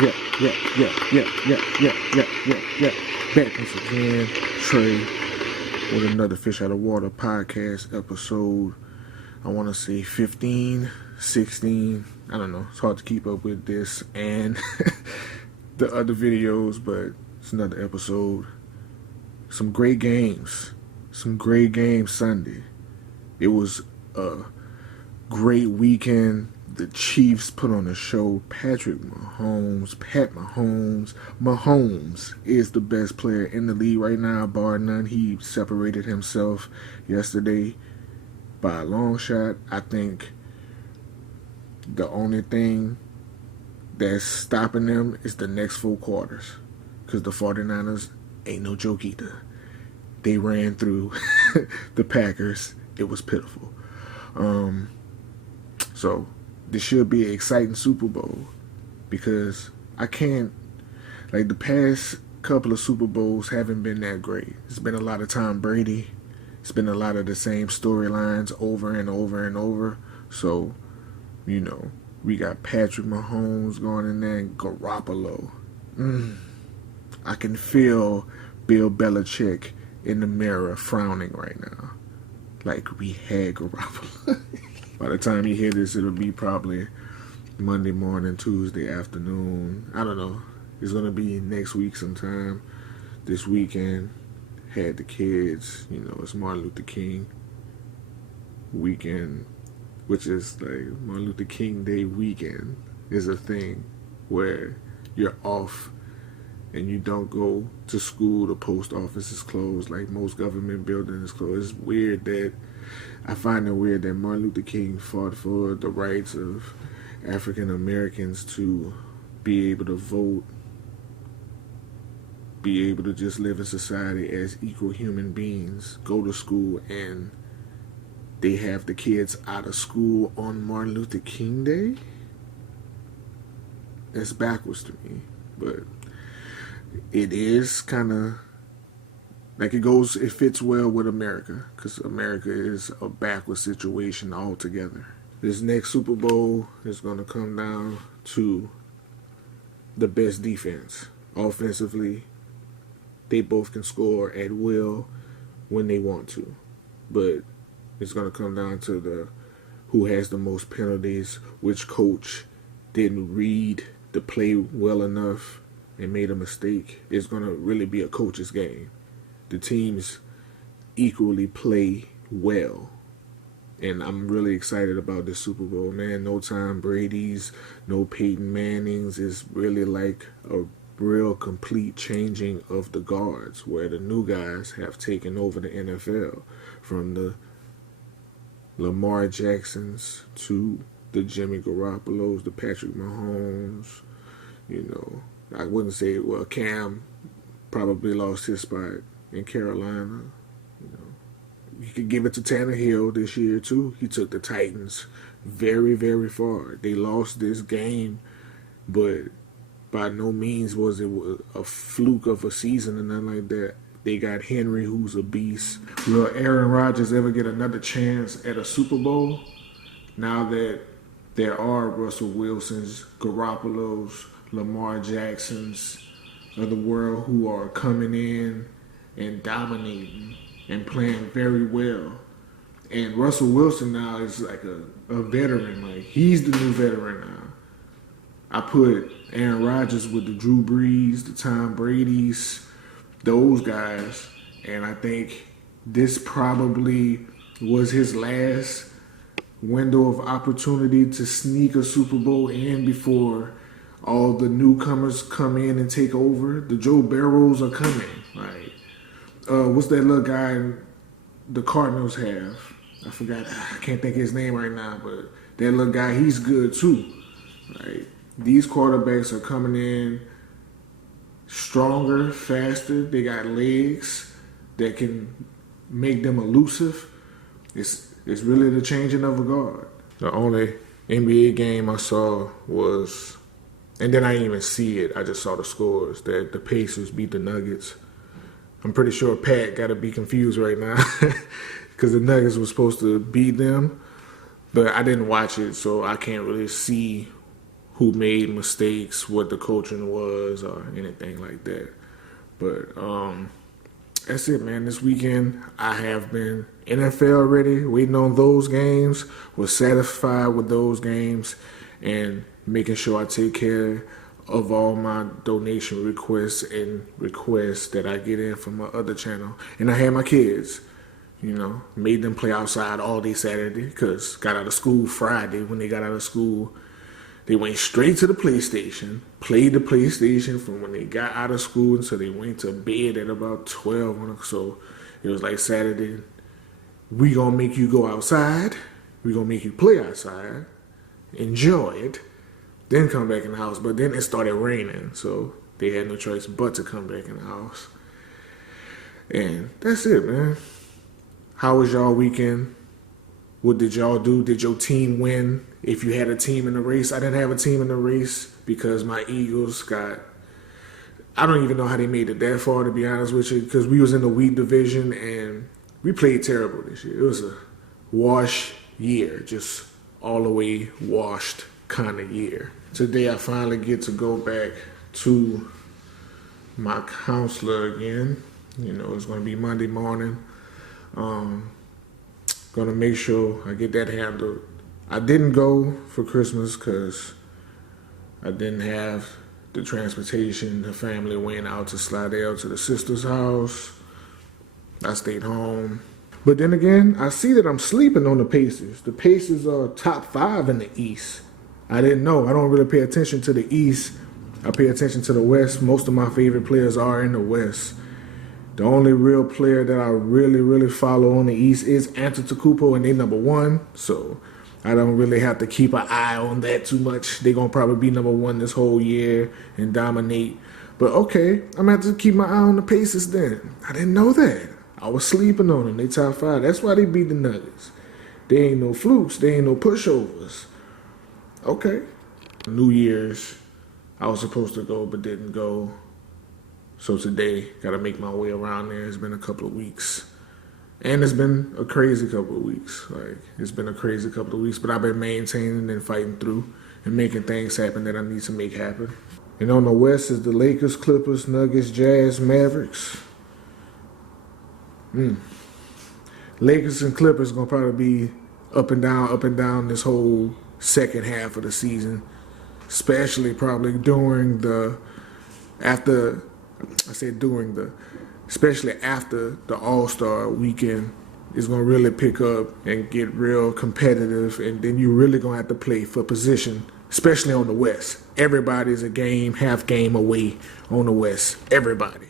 Yeah. Back once again, Trey, with another Fish Out of Water podcast episode. I want to say 15, 16. I don't know. It's hard to keep up with this and the other videos, but it's another episode. Some great games. Some great games Sunday. It was a great weekend. The Chiefs put on a show. Pat Mahomes is the best player in the league right now, bar none. He separated himself yesterday by a long shot. I think the only thing that's stopping them is the next 4 quarters, because the 49ers ain't no joke either. They ran through the Packers. It was pitiful. So this should be an exciting Super Bowl, because I can't, like, the past couple of Super Bowls haven't been that great. It's been a lot of Tom Brady. It's been a lot of the same storylines over and over and over. So, you know, we got Patrick Mahomes going in there and Garoppolo. I can feel Bill Belichick in the mirror frowning right now. Like, we had Garoppolo. By the time you hear this, it'll be probably Monday morning, Tuesday afternoon. I don't know. It's going to be next week sometime. This weekend, had the kids. You know, it's Martin Luther King weekend, which is like Martin Luther King Day weekend is a thing where you're off and you don't go to school. The post office is closed, like most government buildings is closed. It's weird that I find it weird that Martin Luther King fought for the rights of African Americans to be able to vote, be able to just live in society as equal human beings, go to school, and they have the kids out of school on Martin Luther King Day. That's backwards to me, but it is kind of like it fits well with America, because America is a backward situation altogether. This next Super Bowl is going to come down to the best defense. Offensively, they both can score at will when they want to, but it's going to come down to who has the most penalties, which coach didn't read the play well enough and made a mistake. It's going to really be a coach's game. The teams equally play well, and I'm really excited about this Super Bowl, man. No Tom Brady's, no Peyton Manning's. It's really like a real complete changing of the guards, where the new guys have taken over the NFL, from the Lamar Jacksons to the Jimmy Garoppolos, the Patrick Mahomes. You know, I wouldn't say, well, Cam probably lost his spot in Carolina. You know, you could give it to Tannehill this year too. He took the Titans very, very far. They lost this game, but by no means was it a fluke of a season and nothing like that. They got Henry, who's a beast. Will Aaron Rodgers ever get another chance at a Super Bowl? Now that there are Russell Wilsons, Garoppolos, Lamar Jacksons of the world who are coming in and dominating and playing very well. And Russell Wilson now is like a veteran. Like, he's the new veteran now. I put Aaron Rodgers with the Drew Brees, the Tom Brady's, those guys, and I think this probably was his last window of opportunity to sneak a Super Bowl in before all the newcomers come in and take over. The Joe Burrows are coming. Like, what's that little guy the Cardinals have? I forgot. I can't think of his name right now, but that little guy, he's good too. Right? These quarterbacks are coming in stronger, faster. They got legs that can make them elusive. It's really the changing of a guard. The only NBA game I saw was, and then I didn't even see it, I just saw the scores, that the Pacers beat the Nuggets. I'm pretty sure Pat got to be confused right now because the Nuggets were supposed to beat them, but I didn't watch it, so I can't really see who made mistakes, what the coaching was, or anything like that. But that's it, man. This weekend I have been NFL ready, waiting on those games, was satisfied with those games, and making sure I take care of all my donation requests and requests that I get in from my other channel. And I had my kids, made them play outside all day Saturday because got out of school Friday. When they got out of school, they went straight to the PlayStation, played the PlayStation from when they got out of school until they went to bed at about 12. So it was like Saturday, we gonna make you go outside, we gonna make you play outside, enjoy it, then come back in the house. But then it started raining, so they had no choice but to come back in the house. And that's it, man. How was y'all weekend? What did y'all do? Did your team win? If you had a team in the race, I didn't have a team in the race because my Eagles I don't even know how they made it that far, to be honest with you, because we was in the wheat division and we played terrible this year. It was a wash year, just all the way washed kind of year. Today I finally get to go back to my counselor again. It's going to be Monday morning. Gonna make sure I get that handled. I didn't go for Christmas because I didn't have the transportation. The family went out to Slidell to the sister's house. I stayed home. But then again, I see that I'm sleeping on the Pacers. The Pacers are top 5 in the East. I didn't know. I don't really pay attention to the East. I pay attention to the West. Most of my favorite players are in the West. The only real player that I really, really follow on the East is Antetokounmpo, and they number 1. So I don't really have to keep an eye on that too much. They're going to probably be number 1 this whole year and dominate. But okay, I'm going to have to keep my eye on the Pacers then. I didn't know that. I was sleeping on them. They top 5. That's why they beat the Nuggets. They ain't no flukes. They ain't no pushovers. Okay. New Year's, I was supposed to go but didn't go. So today, got to make my way around there. It's been a couple of weeks. And it's been a crazy couple of weeks. It's been a crazy couple of weeks, but I've been maintaining and fighting through and making things happen that I need to make happen. And on the West is the Lakers, Clippers, Nuggets, Jazz, Mavericks. Lakers and Clippers going to probably be up and down this whole second half of the season. Especially probably especially after the All-Star weekend is going to really pick up and get real competitive, and then you're really going to have to play for position, especially on the West. Everybody's a half game away on the West. Everybody.